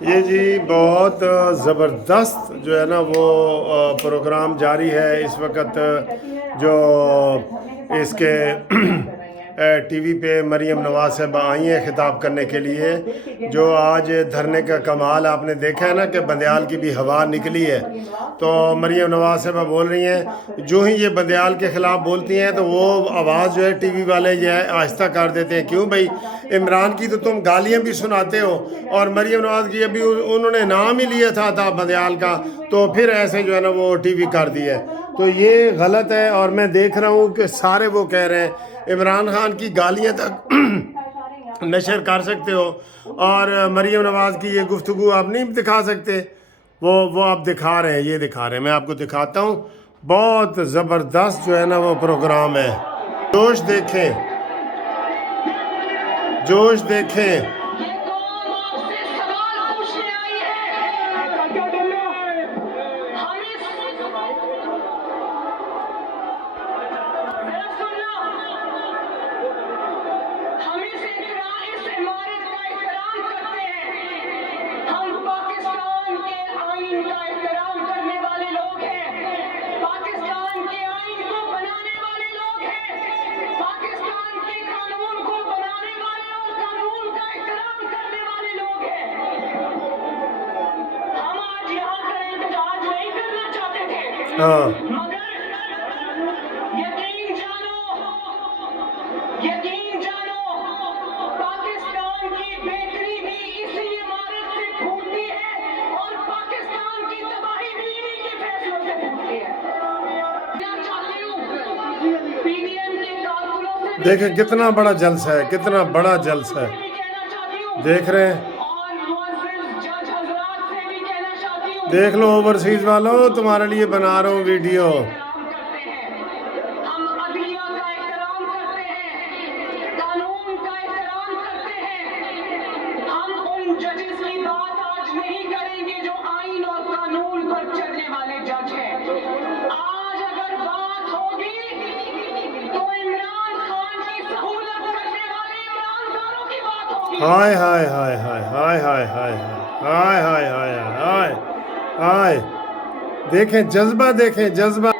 یہ جی بہت زبردست جو ہے نا وہ پروگرام جاری ہے اس وقت جو اس کے ٹی وی پہ مریم نواز صاحبہ آئی ہیں خطاب کرنے کے لیے. جو آج دھرنے کا کمال آپ نے دیکھا ہے نا کہ بندیال کی بھی ہوا نکلی ہے. تو مریم نواز صاحبہ بول رہی ہیں جو ہی یہ بندیال کے خلاف بولتی ہیں تو وہ آواز جو ہے ٹی وی والے جو ہے آہستہ کر دیتے ہیں. کیوں بھائی؟ عمران کی تو تم گالیاں بھی سناتے ہو اور مریم نواز کی ابھی انہوں نے نام ہی لیا تھا بندیال کا، تو پھر ایسے جو ہے نا وہ ٹی وی کر دی ہے. تو یہ غلط ہے اور میں دیکھ رہا ہوں کہ سارے وہ کہہ رہے ہیں عمران خان کی گالیاں تک نشر کر سکتے ہو اور مریم نواز کی یہ گفتگو آپ نہیں دکھا سکتے. وہ آپ دکھا رہے ہیں، یہ دکھا رہے ہیں. میں آپ کو دکھاتا ہوں. بہت زبردست جو ہے نا وہ پروگرام ہے. جوش دیکھیں، جوش دیکھیں. ہاں دیکھیں کتنا بڑا جلسہ ہے، کتنا بڑا جلسہ ہے. دیکھ رہے ہیں؟ دیکھ لو اوورسیز والوں، تمہارے لیے بنا رہا ہوں ویڈیو. ہائے ہائے ہائے ہائے ہائے ہائے ہائے ہائے ہائے ہائے ہائے ہائے. دیکھیں جذبہ، دیکھیں جذبہ.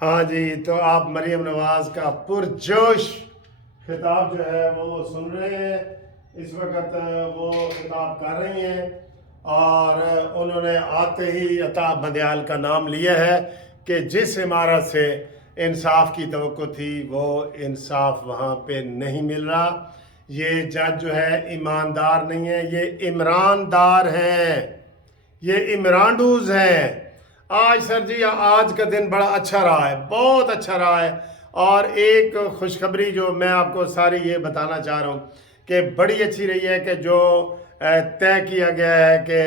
ہاں جی، تو آپ مریم نواز کا پرجوش خطاب جو ہے وہ سن رہے ہیں. اس وقت وہ خطاب کر رہی ہیں اور انہوں نے آتے ہی عطا بندیال کا نام لیا ہے کہ جس عمارت سے انصاف کی توقع تھی وہ انصاف وہاں پہ نہیں مل رہا. یہ جج جو ہے ایماندار نہیں ہے، یہ عمراندار ہیں، یہ عمرانڈوز ہیں. آج سر جی آج کا دن بڑا اچھا رہا ہے، بہت اچھا رہا ہے. اور ایک خوشخبری جو میں آپ کو ساری یہ بتانا چاہ رہا ہوں کہ بڑی اچھی رہی ہے کہ جو طے کیا گیا ہے کہ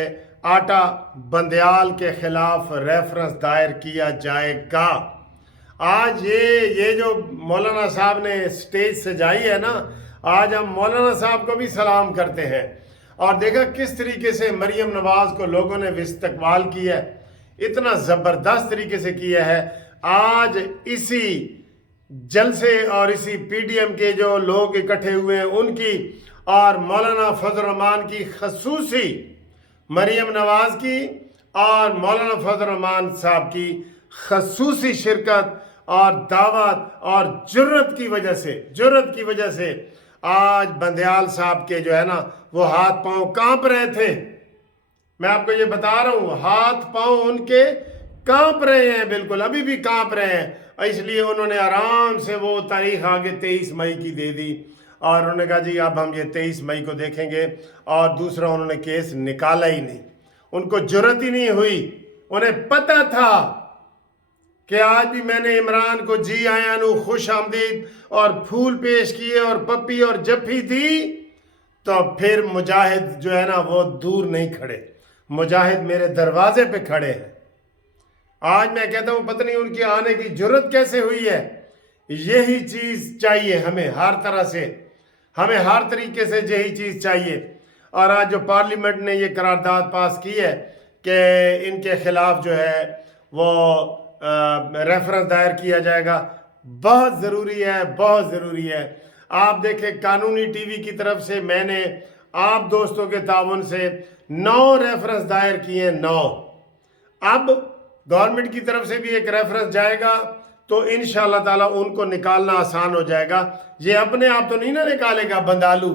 آٹا بندیال کے خلاف ریفرنس دائر کیا جائے گا. آج یہ جو مولانا صاحب نے سٹیج سے جائی ہے نا، آج ہم مولانا صاحب کو بھی سلام کرتے ہیں. اور دیکھا کس طریقے سے مریم نواز کو لوگوں نے استقبال کیا ہے، اتنا زبردست طریقے سے کیا ہے. آج اسی جلسے اور اسی پی ڈی ایم کے جو لوگ اکٹھے ہوئے ہیں ان کی اور مولانا فضل الرحمان کی خصوصی، مریم نواز کی اور مولانا فضل الرحمان صاحب کی خصوصی شرکت اور دعوت اور جرت کی وجہ سے آج بندیال صاحب کے جو ہے نا وہ ہاتھ پاؤں کانپ رہے تھے. میں آپ کو یہ بتا رہا ہوں، ہاتھ پاؤں ان کے कांप रहे हैं, बिल्कुल अभी भी कांप रहे हैं। इसलिए उन्होंने आराम से वो तारीख आगे 23 मई की दे दी और उन्होंने कहा जी अब हम ये 23 मई को देखेंगे। और दूसरा उन्होंने केस निकाला ही नहीं, उनको जुर्रत ही नहीं हुई। उन्हें पता था कि आज भी मैंने इमरान को जी आया नु खुश आमदीद और फूल पेश किए और पप्पी और जफ्फी दी, तो फिर मुजाहिद जो है ना वो दूर नहीं खड़े, मुजाहिद मेरे दरवाजे पे खड़े हैं। आज मैं कहता हूं पता नहीं उनकी आने की जुर्रत कैसे हुई है। यही चीज चाहिए हमें हर तरह से, हमें हर तरीके से यही चीज चाहिए। और आज जो पार्लियामेंट ने ये करारदाद पास की है कि इनके खिलाफ जो है वो रेफरेंस दायर किया जाएगा, बहुत ज़रूरी है, बहुत ज़रूरी है। आप देखें कानूनी टीवी की तरफ से मैंने आप दोस्तों के ताउन से 9 रेफरेंस दायर किए, 9। अब गवर्नमेंट की तरफ से भी एक रेफरेंस जाएगा तो इंशाअल्लाह ताला उनको निकालना आसान हो जाएगा। ये अपने आप तो नहीं ना निकालेगा बंदालू,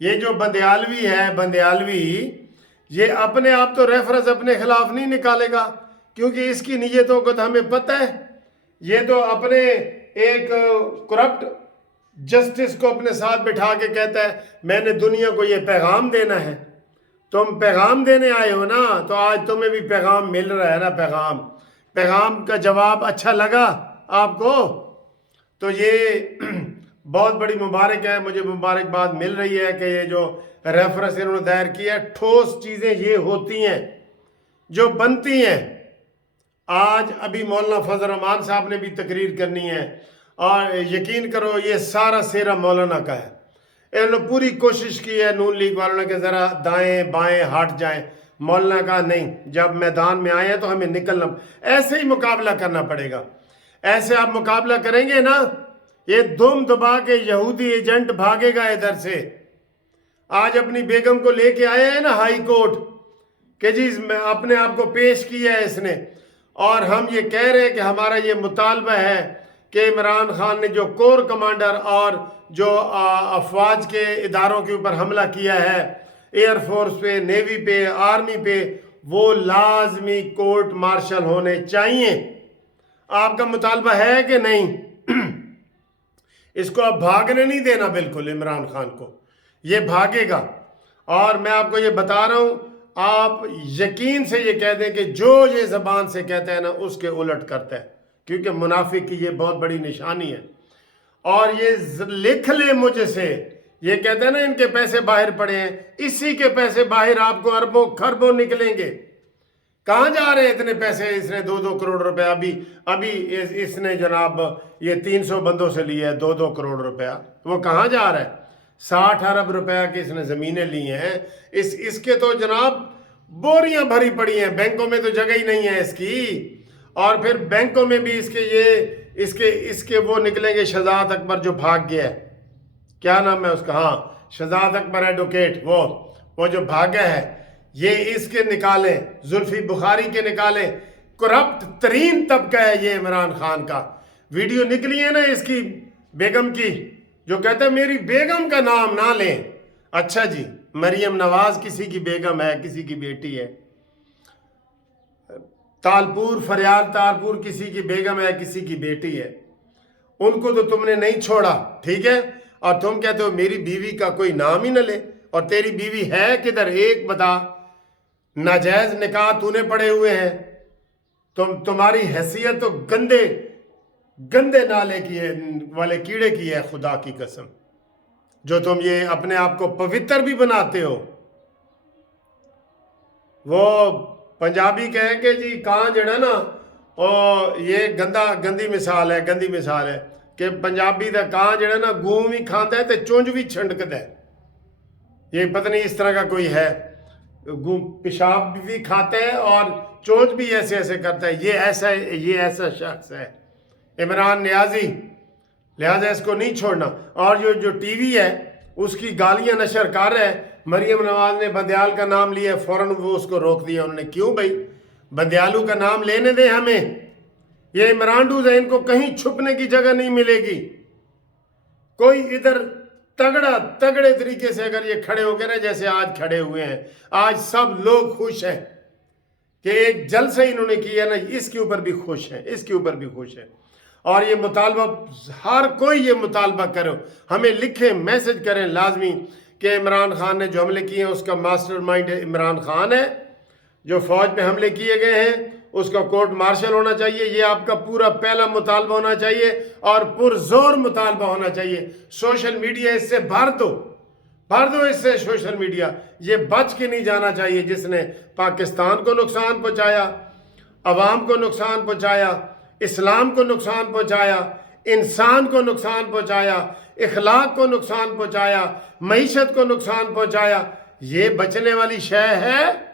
ये जो बंदयालवी है, बंदयालवी ये अपने आप तो रेफरेंस अपने खिलाफ नहीं निकालेगा, क्योंकि इसकी नीयतों को तो हमें पता है। ये तो अपने एक करप्ट जस्टिस को अपने साथ बिठा के कहता है मैंने दुनिया को ये पैगाम देना है। तुम पैगाम देने आए हो ना, तो आज तुम्हें भी पैगाम मिल रहा है ना। पैगाम का जवाब अच्छा लगा आपको, तो ये बहुत बड़ी मुबारक है, मुझे मुबारकबाद मिल रही है कि ये जो रेफरेंस इन्होंने दायर किया है, ठोस चीज़ें ये होती हैं जो बनती हैं। आज अभी मौलाना फजल रहमान साहब ने भी तकरीर करनी है और यकीन करो ये सारा सेरा मौलाना का है। इन्होंने पूरी कोशिश की है नून लीग वालों ने कि ज़रा दाएं बाएं हट जाएं। मौलाना का नहीं, जब मैदान में आए हैं तो हमें निकलना, ऐसे ही मुकाबला करना पड़ेगा। ऐसे आप मुकाबला करेंगे ना, ये दुम दबा के यहूदी एजेंट भागेगा इधर से। आज अपनी बेगम को लेके आए हैं ना हाई कोर्ट कि जी अपने आप को पेश किया है इसने, और हम ये कह रहे हैं कि हमारा ये मुतालबा है कि इमरान खान ने जो कोर कमांडर और जो अफवाज के इदारों के ऊपर हमला किया है, एयरफोर्स पे, नेवी पे, आर्मी पे, वो लाजमी कोर्ट मार्शल होने चाहिए। आपका मुतालबा है कि नहीं? इसको अब भागने नहीं देना बिल्कुल इमरान खान को, ये भागेगा। और मैं आपको ये बता रहा हूं, आप यकीन से ये कह दें कि जो ये ज़बान से कहता है ना उसके उलट करता है, क्योंकि मुनाफिक की ये बहुत बड़ी निशानी है। और ये लिख ले मुझसे, ये कहते हैं ना इनके पैसे बाहर पड़े हैं, इसी के पैसे बाहर आपको अरबों खरबों निकलेंगे। कहाँ जा रहे हैं इतने पैसे? इसने 2-2 करोड़ रुपया अभी इसने जनाब ये 300 बंदों से लिया है 2-2 करोड़ रुपया। वो कहाँ जा रहा है? 60 अरब रुपया की इसने ज़मीनें ली हैं। इसके तो जनाब बोरियां भरी पड़ी हैं, बैंकों में तो जगह ही नहीं है इसकी। और फिर बैंकों में भी इसके वो निकलेंगे शहजाद अकबर जो भाग गया है, क्या नाम है उसका, हाँ शहजाद अकबर एडवोकेट, वो जो भागा है, ये इसके निकाले, जुल्फी बुखारी के निकाले। करप्ट तरीन तबका है ये इमरान खान का। वीडियो निकली है ना इसकी बेगम की, जो कहता है मेरी बेगम का नाम ना लें। अच्छा जी, मरियम नवाज किसी की बेगम है, किसी की बेटी है। तालपुर फरियाद तारपुर किसी की बेगम है, किसी की बेटी है। उनको तो तुमने नहीं छोड़ा, ठीक है, और तुम कहते हो मेरी बीवी का कोई नाम ही न ले। और तेरी बीवी है किधर? एक बता। नाजायज निकाह तूने पड़े हुए हैं। तुम्हारी हैसियत तो गंदे नाले की है, वाले कीड़े की है, खुदा की कसम, जो तुम ये अपने आप को पवित्र भी बनाते हो। वो पंजाबी कहे कि जी कां जड़ा ना, और ये गंदी मिसाल है कि पंजाबी का कां जड़ा ना गूं भी खांदा है तो चुंझ भी छंडकदा है। ये पता नहीं इस तरह का कोई है, पेशाब भी खाता है और चोंच भी ऐसे ऐसे करता है। ये ऐसा शख्स है इमरान नियाजी, लिहाजा इसको नहीं छोड़ना। और जो टीवी है उसकी गालियां नशर कर रहा है। मरियम नवाज ने बंदयाल का नाम लिया, फौरन वो उसको रोक दिया उन्होंने। क्यों भाई, बंदयालू का नाम लेने दे हमें। ये इमरानडूज है, इनको कहीं छुपने की जगह नहीं मिलेगी। कोई इधर तगड़े तरीके से अगर ये खड़े हो गए ना, जैसे आज खड़े हुए हैं, आज सब लोग खुश हैं کہ ایک جلسہ انہوں نے کیا نا، اس کے اوپر بھی خوش ہیں، اس کے اوپر بھی خوش ہیں۔ اور یہ مطالبہ ہر کوئی یہ مطالبہ کرو، ہمیں لکھیں، میسج کریں لازمی کہ عمران خان نے جو حملے کیے ہیں اس کا ماسٹر مائنڈ عمران خان ہے، جو فوج پہ حملے کیے گئے ہیں اس کا کورٹ مارشل ہونا چاہیے۔ یہ آپ کا پورا پہلا مطالبہ ہونا چاہیے اور پرزور مطالبہ ہونا چاہیے۔ سوشل میڈیا اس سے بھر دو اس سے، سوشل میڈیا یہ بچ کے نہیں جانا چاہیے، جس نے پاکستان کو نقصان پہنچایا، عوام کو نقصان پہنچایا، اسلام کو نقصان پہنچایا، انسان کو نقصان پہنچایا، اخلاق کو نقصان پہنچایا، معیشت کو نقصان پہنچایا۔ یہ بچنے والی شے ہے؟